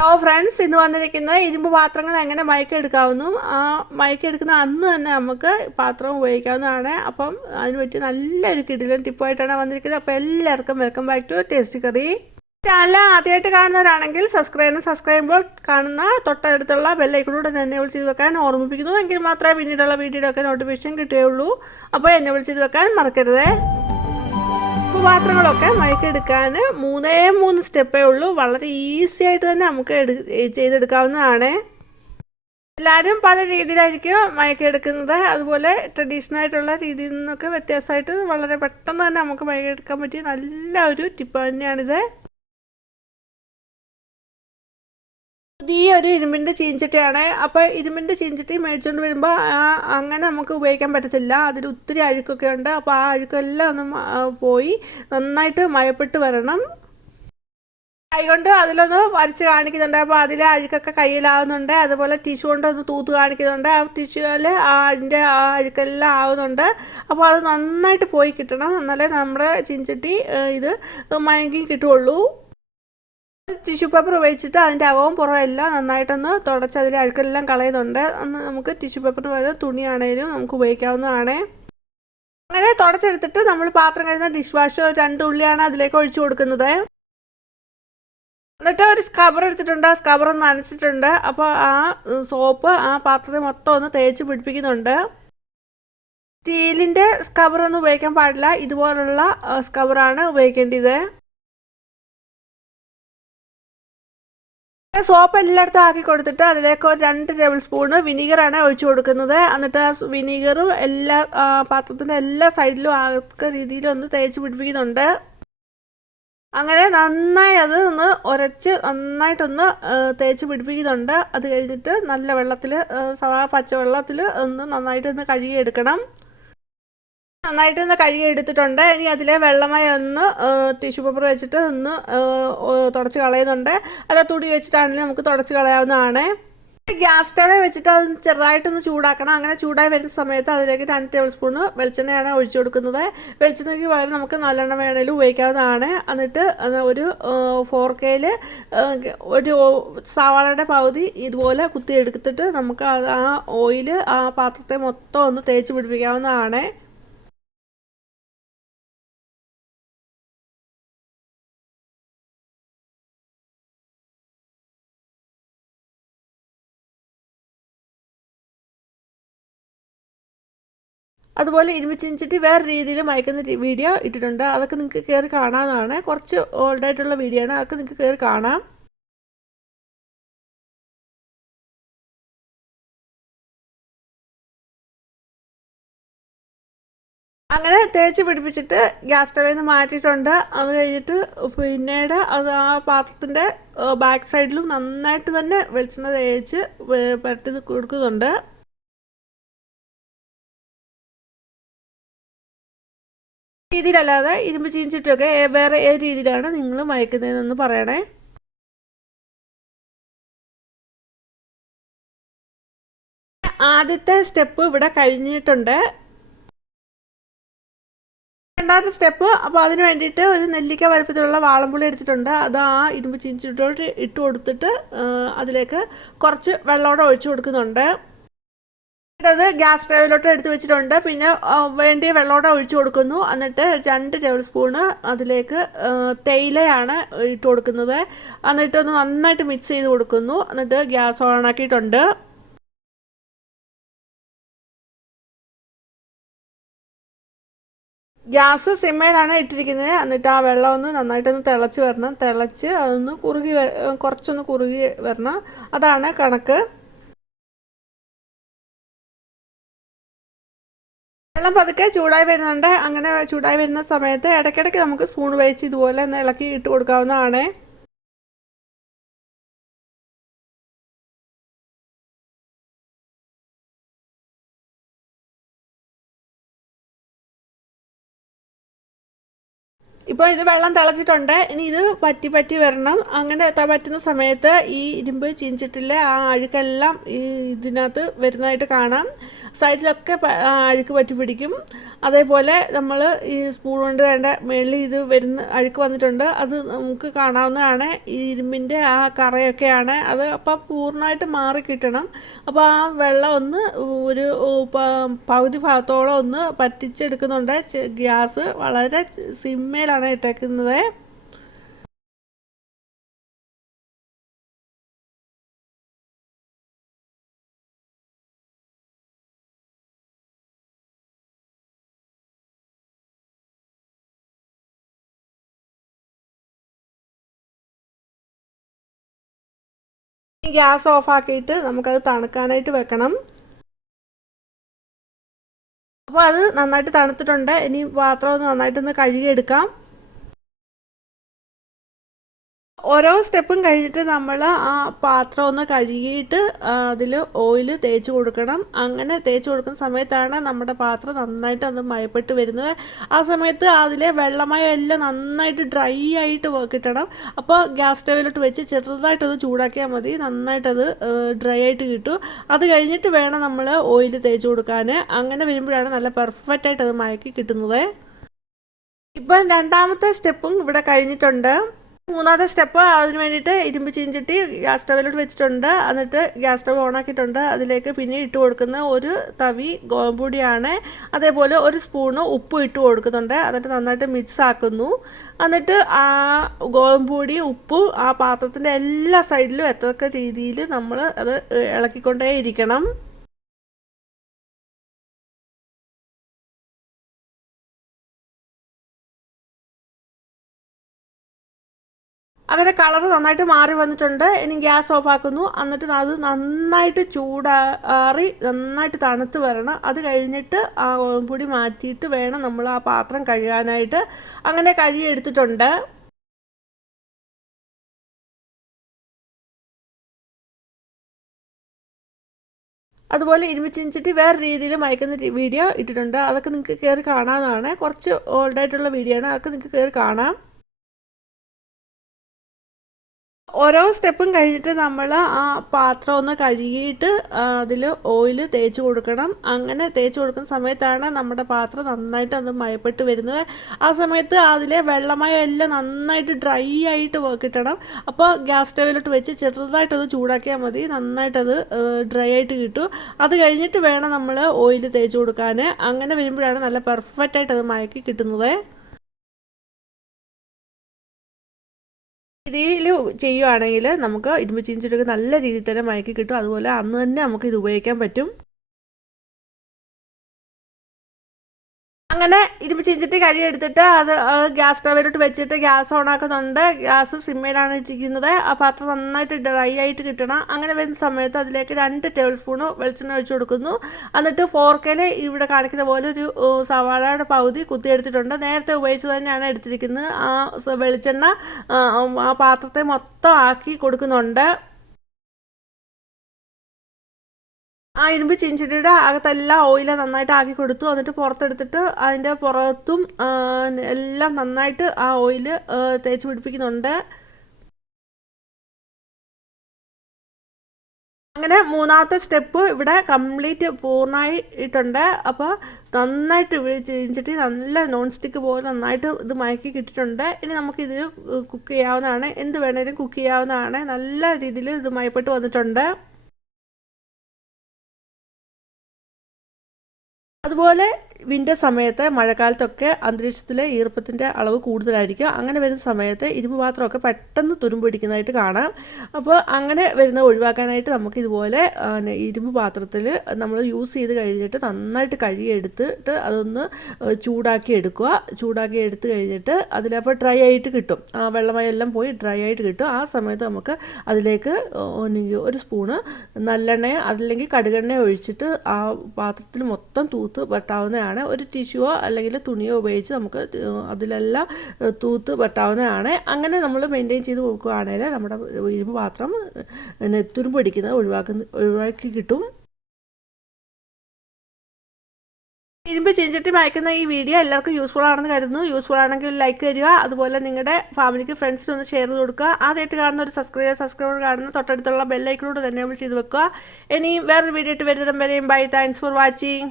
Hello friends, ഇന്ന് വന്നിരിക്കുന്നത് ഇരുമ്പ് പാത്രങ്ങൾ എങ്ങനെ മയക്കെടുക്കാവുന്നു. ആ മയക്കെടുക്കുന്ന അന്ന് തന്നെ നമുക്ക് പാത്രം ഉപയോഗിക്കാവുന്നതാണ്. അപ്പം അതിന് പറ്റി നല്ലൊരു കിടിലൻ ടിപ്പായിട്ടാണ് വന്നിരിക്കുന്നത്. അപ്പോൾ എല്ലാവർക്കും welcome back to taste curry. Channel ആദ്യമായിട്ട് കാണുന്നവരാണെങ്കിൽ സബ്സ്ക്രൈബ് ചെയ്യുമ്പോൾ കാണുന്ന തൊട്ടടുത്തുള്ള ബെല്ലൈക്കണോട് എന്നെ വിളിച്ച് വെക്കാൻ ഓർമ്മിപ്പിക്കുന്നു. എങ്കിൽ മാത്രമേ പിന്നീടുള്ള വീഡിയോയുടെ ഒക്കെ നോട്ടിഫിക്കേഷൻ കിട്ടുകയുള്ളൂ. അപ്പോൾ എന്നെ വിളിച്ച് വെക്കാൻ മറക്കരുത്. പാത്രങ്ങളൊക്കെ മയക്കെടുക്കാൻ മൂന്ന് സ്റ്റെപ്പേ ഉള്ളൂ. വളരെ ഈസി ആയിട്ട് തന്നെ നമുക്ക് ചെയ്തെടുക്കാവുന്നതാണ്. എല്ലാവരും പല രീതിയിലായിരിക്കും മയക്കെടുക്കുന്നത്. അതുപോലെ ട്രഡീഷണൽ ആയിട്ടുള്ള രീതിയിൽ നിന്നൊക്കെ വ്യത്യാസമായിട്ട് വളരെ പെട്ടെന്ന് തന്നെ നമുക്ക് മയക്കെടുക്കാൻ പറ്റിയ നല്ല ഒരു ടിപ്പ് തന്നെയാണിത്. പുതിയൊരു ഇരുമ്പിൻ്റെ ചീഞ്ചട്ടിയാണ്. അപ്പോൾ ഇരുമ്പിൻ്റെ ചീഞ്ചട്ടി മേടിച്ചുകൊണ്ട് വരുമ്പോൾ അങ്ങനെ നമുക്ക് ഉപയോഗിക്കാൻ പറ്റത്തില്ല. അതിൽ ഒത്തിരി അഴുക്കൊക്കെ ഉണ്ട്. അപ്പോൾ ആ അഴുക്കെല്ലാം ഒന്ന് പോയി നന്നായിട്ട് മയപ്പെട്ട് വരണം. കൈകൊണ്ട് അതിലൊന്ന് വരച്ച് കാണിക്കുന്നുണ്ട്. അപ്പോൾ അതിലെ അഴുക്കൊക്കെ കയ്യിലാവുന്നുണ്ട്. അതുപോലെ ടിഷ്യൂ കൊണ്ടൊന്ന് തൂത്ത് കാണിക്കുന്നുണ്ട്. ആ ടിഷ്യൂവിൽ അതിൻ്റെ ആ അഴുക്കെല്ലാം ആവുന്നുണ്ട്. അപ്പോൾ അത് നന്നായിട്ട് പോയി കിട്ടണം. എന്നാലേ നമ്മുടെ ചീഞ്ചട്ടി ഇത് മയങ്ങി കിട്ടുകയുള്ളൂ. ടിഷ്യൂ പേപ്പർ ഉപയോഗിച്ചിട്ട് അതിൻ്റെ അകവും പുറവും എല്ലാം നന്നായിട്ടൊന്ന് തുടച്ച് അതിൽ അഴുക്കെല്ലാം കളയുന്നുണ്ട്. നമുക്ക് ടിഷ്യൂ പേപ്പറിന് പകരം തുണിയാണേലും നമുക്ക് ഉപയോഗിക്കാവുന്നതാണ്. അങ്ങനെ തുടച്ചെടുത്തിട്ട് നമ്മൾ പാത്രം കഴുകുന്ന ഡിഷ് വാഷ് 2 ഉള്ളിയാണ് അതിലേക്ക് ഒഴിച്ചു കൊടുക്കുന്നത്. എന്നിട്ട് ഒരു സ്ക്രബർ എടുത്തിട്ടുണ്ട്. ആ സ്ക്രബർ ഒന്ന് നനച്ചിട്ടുണ്ട്. അപ്പോൾ ആ സോപ്പ് ആ പാത്രത്തിൽ മൊത്തം ഒന്ന് തേച്ച് പിടിപ്പിക്കുന്നുണ്ട്. സ്റ്റീലിൻ്റെ സ്ക്രബറൊന്നും ഉപയോഗിക്കാൻ പാടില്ല. ഇതുപോലുള്ള സ്ക്രബറാണ് ഉപയോഗിക്കേണ്ടത്. സോപ്പ് എല്ലായിടത്തും ആക്കി കൊടുത്തിട്ട് അതിലേക്ക് ഒരു 2 ടേബിൾ സ്പൂണ് വിനീഗറാണ് ഒഴിച്ചു കൊടുക്കുന്നത്. എന്നിട്ട് ആ വിനീഗറും എല്ലാ പാത്രത്തിൻ്റെ എല്ലാ സൈഡിലും ആക രീതിയിലൊന്ന് തേച്ച് പിടിപ്പിക്കുന്നുണ്ട്. അങ്ങനെ നന്നായി അത് ഒന്ന് ഉരച്ച് നന്നായിട്ടൊന്ന് തേച്ച് പിടിപ്പിക്കുന്നുണ്ട്. അത് കഴിഞ്ഞിട്ട് നല്ല വെള്ളത്തിൽ സാധാ പച്ചവെള്ളത്തിൽ ഒന്ന് നന്നായിട്ടൊന്ന് കഴുകിയെടുക്കണം. നന്നായിട്ടൊന്ന് കഴുകി എടുത്തിട്ടുണ്ട്. ഇനി അതിലെ വെള്ളമായി ഒന്ന് ടിഷ്യൂ പേപ്പർ വെച്ചിട്ട് ഒന്ന് തുടച്ച് കളയുന്നുണ്ട്. അല്ല തുണി വെച്ചിട്ടാണെങ്കിലും നമുക്ക് തുടച്ച് കളയാവുന്നതാണ്. ഗ്യാസ് സ്റ്റവ് വെച്ചിട്ട് അത് ചെറുതായിട്ടൊന്ന് ചൂടാക്കണം. അങ്ങനെ ചൂടായി വരുന്ന സമയത്ത് അതിലേക്ക് 2 ടേബിൾ സ്പൂണ് വെളിച്ചെണ്ണയാണ് ഒഴിച്ചു കൊടുക്കുന്നത്. വെളിച്ചെണ്ണയ്ക്ക് പകരം നമുക്ക് നല്ലെണ്ണ വേണേലും ഉപയോഗിക്കാവുന്നതാണ്. എന്നിട്ട് ഒരു 4Kയിൽ ഒരു സവാളയുടെ പകുതി ഇതുപോലെ കുത്തി എടുത്തിട്ട് നമുക്ക് ആ ഓയിൽ ആ പാത്രത്തെ മൊത്തം ഒന്ന് തേച്ച് പിടിപ്പിക്കാവുന്നതാണ്. അതുപോലെ ഇരുമ്പ് ചീഞ്ചട്ടി വേറെ രീതിയിൽ മയക്കുന്ന വീഡിയോ ഇട്ടിട്ടുണ്ട്. അതൊക്കെ നിങ്ങൾക്ക് കയറി കാണാവുന്നതാണ്. കുറച്ച് ഓൾഡായിട്ടുള്ള വീഡിയോ ആണ്. അതൊക്കെ നിങ്ങൾക്ക് കയറി കാണാം. അങ്ങനെ തേച്ച് പിടിപ്പിച്ചിട്ട് ഗ്യാസ് സ്റ്റവിൽ നിന്ന് മാറ്റിയിട്ടുണ്ട്. അത് കഴിഞ്ഞിട്ട് പിന്നീട് അത് ആ പാത്രത്തിൻ്റെ ബാക്ക് സൈഡിലും നന്നായിട്ട് തന്നെ വെളിച്ചെണ്ണ തേച്ച് പരട്ടി കൊടുക്കുന്നുണ്ട്. രീതിയിലല്ലാതെ ഇരുമ്പ് ചീഞ്ചിട്ടൊക്കെ വേറെ ഏത് രീതിയിലാണ് നിങ്ങൾ മയക്കുന്നതെന്ന് പറയണേ. ആദ്യത്തെ സ്റ്റെപ്പ് ഇവിടെ കഴിഞ്ഞിട്ടുണ്ട്. രണ്ടാമത്തെ സ്റ്റെപ്പ്, അപ്പോൾ അതിന് വേണ്ടിയിട്ട് ഒരു നെല്ലിക്ക വലുപ്പത്തിലുള്ള വാളംപുളി എടുത്തിട്ടുണ്ട്. അത് ആ ഇരുമ്പ് ചീഞ്ചിട്ടോട്ട് ഇട്ട് കൊടുത്തിട്ട് അതിലേക്ക് കുറച്ച് വെള്ളമോടെ ഒഴിച്ചു കൊടുക്കുന്നുണ്ട്. അത് ഗ്യാസ് സ്റ്റവിലോട്ട് എടുത്ത് വെച്ചിട്ടുണ്ട്. പിന്നെ വേണ്ടിയ വെള്ളമോടെ ഒഴിച്ചു കൊടുക്കുന്നു. എന്നിട്ട് 2 ടേബിൾ സ്പൂണ് അതിലേക്ക് തേയിലയാണ് ഇട്ട് കൊടുക്കുന്നത്. എന്നിട്ടൊന്ന് നന്നായിട്ട് മിക്സ് ചെയ്ത് കൊടുക്കുന്നു. എന്നിട്ട് ഗ്യാസ് ഓൺ ആക്കിയിട്ടുണ്ട്. ഗ്യാസ് സിമ്മയിലാണ് ഇട്ടിരിക്കുന്നത്. എന്നിട്ട് ആ വെള്ളം ഒന്ന് നന്നായിട്ടൊന്ന് തിളച്ച് വരണം. തിളച്ച് അതൊന്ന് കുറച്ചൊന്ന് കുറുകി വരണം. അതാണ് കണക്ക്. വെള്ളം പതുക്കെ ചൂടായി വരുന്നുണ്ട്. അങ്ങനെ ചൂടായി വരുന്ന സമയത്ത് ഇടയ്ക്കിടയ്ക്ക് നമുക്ക് സ്പൂൺ വെച്ച് ഇതുപോലെ ഒന്ന് ഇളക്കി ഇട്ട് കൊടുക്കാവുന്നതാണ്. ഇപ്പോൾ ഇത് വെള്ളം തിളച്ചിട്ടുണ്ട്. ഇനി ഇത് പറ്റി പറ്റി വരണം. അങ്ങനെ പറ്റുന്ന സമയത്ത് ഈ ഇരുമ്പ് ചീനിച്ചിട്ടിലെ ആ അഴുക്കെല്ലാം ഈ ഇതിനകത്ത് വരുന്നതായിട്ട് കാണാം. സൈഡിലൊക്കെ അഴുക്ക് പറ്റി പിടിക്കും. അതേപോലെ നമ്മൾ ഈ സ്പൂൺ കൊണ്ട് വേണ്ട മേളിൽ ഇത് വരുന്ന അഴുക്ക് വന്നിട്ടുണ്ട്. അത് നമുക്ക് കാണാവുന്നതാണ്. ഈ ഇരുമ്പിൻ്റെ ആ കറയൊക്കെയാണ് അത്. അപ്പം പൂർണ്ണമായിട്ട് മാറി കിട്ടണം. അപ്പോൾ ആ വെള്ളം ഒന്ന് ഒരു പകുതി ഭാഗത്തോളം ഒന്ന് പറ്റിച്ചെടുക്കുന്നുണ്ട്. ഗ്യാസ് വളരെ സിമ്മയിലാണ് ഇട്ടേക്കുന്നത്. ഗ്യാസ് ഓഫാക്കിയിട്ട് നമുക്കത് തണുക്കാനായിട്ട് വെക്കണം. അപ്പോൾ അത് നന്നായിട്ട് തണുത്തിട്ടുണ്ട്. ഇനി പാത്രം ഒന്ന് നന്നായിട്ടൊന്ന് കഴുകിയെടുക്കാം. ഓരോ സ്റ്റെപ്പും കഴിഞ്ഞിട്ട് നമ്മൾ ആ പാത്രം ഒന്ന് കഴുകിയിട്ട് അതിൽ ഓയിൽ തേച്ച് കൊടുക്കണം. അങ്ങനെ തേച്ച് കൊടുക്കുന്ന സമയത്താണ് നമ്മുടെ പാത്രം നന്നായിട്ട് അത് മയപ്പെട്ട് വരുന്നത്. ആ സമയത്ത് അതിലെ വെള്ളമയം എല്ലാം നന്നായിട്ട് ഡ്രൈ ആയിട്ട് കിട്ടണം. അപ്പോൾ ഗ്യാസ് സ്റ്റവിലോട്ട് വെച്ച് ചെറുതായിട്ടൊന്ന് ചൂടാക്കിയാൽ മതി. നന്നായിട്ടത് ഡ്രൈ ആയിട്ട് കിട്ടും. അത് കഴിഞ്ഞിട്ട് വേണം നമ്മൾ ഓയിൽ തേച്ച് കൊടുക്കാൻ. അങ്ങനെ വരുമ്പോഴാണ് നല്ല പെർഫെക്റ്റ് ആയിട്ട് അത് മയക്കി കിട്ടുന്നത്. ഇപ്പം രണ്ടാമത്തെ സ്റ്റെപ്പും ഇവിടെ കഴിഞ്ഞിട്ടുണ്ട്. മൂന്നാമത്തെ സ്റ്റെപ്പ് അതിന് വേണ്ടിയിട്ട് ഇരുമ്പ് ചീഞ്ചട്ടി ഗ്യാസ് സ്റ്റവിലോട്ട് വെച്ചിട്ടുണ്ട്. എന്നിട്ട് ഗ്യാസ് സ്റ്റവ് ഓണാക്കിയിട്ടുണ്ട്. അതിലേക്ക് പിന്നെ ഇട്ട് കൊടുക്കുന്ന ഒരു തവി ഗോതമ്പൊടിയാണ്. അതേപോലെ ഒരു സ്പൂണ് ഉപ്പ് ഇട്ട് കൊടുക്കുന്നുണ്ട്. എന്നിട്ട് നന്നായിട്ട് മിക്സ് ആക്കുന്നു. എന്നിട്ട് ആ ഗോതമ്പൊടി ഉപ്പ് ആ പാത്രത്തിൻ്റെ എല്ലാ സൈഡിലും എത്തക്ക രീതിയിൽ നമ്മൾ അത് ഇളക്കിക്കൊണ്ടേ ഇരിക്കണം. അങ്ങനെ കളർ നന്നായിട്ട് മാറി വന്നിട്ടുണ്ട്. ഇനി ഗ്യാസ് ഓഫ് ആക്കുന്നു. എന്നിട്ട് അത് നന്നായിട്ട് ചൂടാറി നന്നായിട്ട് തണുത്ത് വരണം. അത് കഴിഞ്ഞിട്ട് ആ പൊടി മാറ്റിയിട്ട് വേണം നമ്മൾ ആ പാത്രം കഴുകാനായിട്ട്. അങ്ങനെ കഴുകിയെടുത്തിട്ടുണ്ട്. അതുപോലെ ഇരുമ്പ് ചീനിച്ചട്ടി വേറെ രീതിയിൽ മയക്കുന്ന വീഡിയോ ഇട്ടിട്ടുണ്ട്. അതൊക്കെ നിങ്ങൾക്ക് കയറി കാണാവുന്നതാണ്. കുറച്ച് ഓൾഡായിട്ടുള്ള വീഡിയോ ആണ്. അതൊക്കെ നിങ്ങൾക്ക് കയറി കാണാം. ഓരോ സ്റ്റെപ്പും കഴിഞ്ഞിട്ട് നമ്മൾ ആ പാത്രം ഒന്ന് കഴുകിയിട്ട് അതിൽ ഓയിൽ തേച്ച് കൊടുക്കണം. അങ്ങനെ തേച്ച് കൊടുക്കുന്ന സമയത്താണ് നമ്മുടെ പാത്രം നന്നായിട്ട് അത് മയപ്പെട്ട് വരുന്നത്. ആ സമയത്ത് അതിലെ വെള്ളമയം എല്ലാം നന്നായിട്ട് ഡ്രൈ ആയിട്ട് കിട്ടണം. അപ്പോൾ ഗ്യാസ് സ്റ്റവിലോട്ട് വെച്ച് ചെറുതായിട്ടൊന്ന് ചൂടാക്കിയാൽ മതി. നന്നായിട്ടത് ഡ്രൈ ആയിട്ട് കിട്ടും. അത് കഴിഞ്ഞിട്ട് വേണം നമ്മൾ ഓയിൽ തേച്ച് കൊടുക്കാൻ. അങ്ങനെ വരുമ്പോഴാണ് നല്ല പെർഫെക്റ്റ് ആയിട്ട് അത് മയക്കി കിട്ടുന്നത്. രീതിയിൽ ചെയ്യുവാണെങ്കിൽ നമുക്ക് ഇരുമ്പ് ചീനിച്ചട്ടിയൊക്കെ നല്ല രീതിയിൽ തന്നെ മയക്കി കിട്ടും. അതുപോലെ അന്ന് തന്നെ നമുക്ക് ഇത് ഉപയോഗിക്കാൻ പറ്റും. അങ്ങനെ ഇരുമ്പ് ചീനിച്ചട്ടി കഴുകിയെടുത്തിട്ട് അത് ഗ്യാസ് സ്റ്റവിലോട്ട് വെച്ചിട്ട് ഗ്യാസ് ഓണാക്കുന്നുണ്ട്. ഗ്യാസ് സിമ്മയിലാണ് ഇട്ടിരിക്കുന്നത്. ആ പാത്രം നന്നായിട്ട് ഡ്രൈ ആയിട്ട് കിട്ടണം. അങ്ങനെ വരുന്ന സമയത്ത് അതിലേക്ക് 2 ടേബിൾ സ്പൂൺ വെളിച്ചെണ്ണ ഒഴിച്ചു കൊടുക്കുന്നു. എന്നിട്ട് ഫോർക്കിൽ ഇവിടെ കാണിക്കുന്ന പോലെ ഒരു സവാളയുടെ പകുതി കുത്തിയെടുത്തിട്ടുണ്ട്. നേരത്തെ ഉപയോഗിച്ച് തന്നെയാണ് എടുത്തിരിക്കുന്നത്. ആ വെളിച്ചെണ്ണ ആ പാത്രത്തെ മൊത്തം ആക്കി കൊടുക്കുന്നുണ്ട്. ആ ഇരുമ്പ് ചീനിച്ചട്ടിയുടെ അകത്തെല്ലാം ഓയിൽ നന്നായിട്ട് ആക്കി കൊടുത്തു. എന്നിട്ട് പുറത്തെടുത്തിട്ട് അതിൻ്റെ പുറത്തും എല്ലാം നന്നായിട്ട് ആ ഓയിൽ തേച്ച് പിടിപ്പിക്കുന്നുണ്ട്. അങ്ങനെ മൂന്നാമത്തെ സ്റ്റെപ്പ് ഇവിടെ കംപ്ലീറ്റ് പൂർണ്ണമായിട്ടുണ്ട്. അപ്പോൾ നന്നായിട്ട് ചീനിച്ചട്ടി നല്ല നോൺ സ്റ്റിക്ക് പോലെ നന്നായിട്ട് ഇത് മയക്കി കിട്ടിയിട്ടുണ്ട്. ഇനി നമുക്കിതിൽ കുക്ക് ചെയ്യാവുന്നതാണ്. എന്ത് വേണേലും കുക്ക് ചെയ്യാവുന്നതാണ്. നല്ല രീതിയിൽ ഇത് മയപ്പെട്ട് വന്നിട്ടുണ്ട്. അതുപോലെ വിൻ്റർ സമയത്ത് മഴക്കാലത്തൊക്കെ അന്തരീക്ഷത്തിലെ ഈർപ്പത്തിൻ്റെ അളവ് കൂടുതലായിരിക്കും. അങ്ങനെ വരുന്ന സമയത്ത് ഇരുമ്പ് പാത്രമൊക്കെ പെട്ടെന്ന് തുരുമ്പ് പിടിക്കുന്നതായിട്ട് കാണാം. അപ്പോൾ അങ്ങനെ വരുന്നത് ഒഴിവാക്കാനായിട്ട് നമുക്ക് ഇതുപോലെ ഇരുമ്പ് പാത്രത്തിൽ നമ്മൾ യൂസ് ചെയ്ത് കഴിഞ്ഞിട്ട് നന്നായിട്ട് കഴുകിയെടുത്തിട്ട് അതൊന്ന് ചൂടാക്കി എടുക്കുക. ചൂടാക്കി എടുത്ത് കഴിഞ്ഞിട്ട് അതിലപ്പോൾ ഡ്രൈ ആയിട്ട് കിട്ടും. ആ വെള്ളമയെല്ലാം പോയി ഡ്രൈ ആയിട്ട് കിട്ടും. ആ സമയത്ത് നമുക്ക് അതിലേക്ക് ഒരു സ്പൂണ് നല്ലെണ്ണയോ അല്ലെങ്കിൽ കടുകെണ്ണയോ ഒഴിച്ചിട്ട് ആ പാത്രത്തിൽ മൊത്തം തൂത്ത് വെട്ടാവുന്നതാണ്. ഒരു ടിഷ്യൂവോ അല്ലെങ്കിൽ തുണിയോ ഉപയോഗിച്ച് നമുക്ക് അതിലെല്ലാം തൂത്ത് വെട്ടാവുന്നതാണ്. അങ്ങനെ നമ്മൾ മെയിൻറ്റെയിൻ ചെയ്ത് കൊടുക്കുകയാണെങ്കിൽ നമ്മുടെ ഇരുമ്പ് പാത്രം തുരുമ്പ് പിടിക്കുന്നത് ഒഴിവാക്കി കിട്ടും. ഇരുമ്പ് ചീഞ്ചട്ടി മായ്ക്കുന്ന ഈ വീഡിയോ എല്ലാവർക്കും യൂസ്ഫുൾ ആണെന്ന് കരുതുന്നു. യൂസ്ഫുൾ ആണെങ്കിൽ ഒരു ലൈക്ക് തരിക. അതുപോലെ നിങ്ങളുടെ ഫാമിലിക്ക് ഫ്രണ്ട്സിന് ഒന്ന് ഷെയർ ചെയ്ത് കൊടുക്കുക. ആദ്യമായിട്ട് കാണുന്ന ഒരു സബ്സ്ക്രൈബർ കാണുന്ന തൊട്ടടുത്തുള്ള ബെല്ലൈക്കനോട് തന്നെ ചെയ്ത് വെക്കുക. ഇനി വേറൊരു വീഡിയോ ആയിട്ട് വരുന്നതും വരെയും ബൈ. Thanks for watching.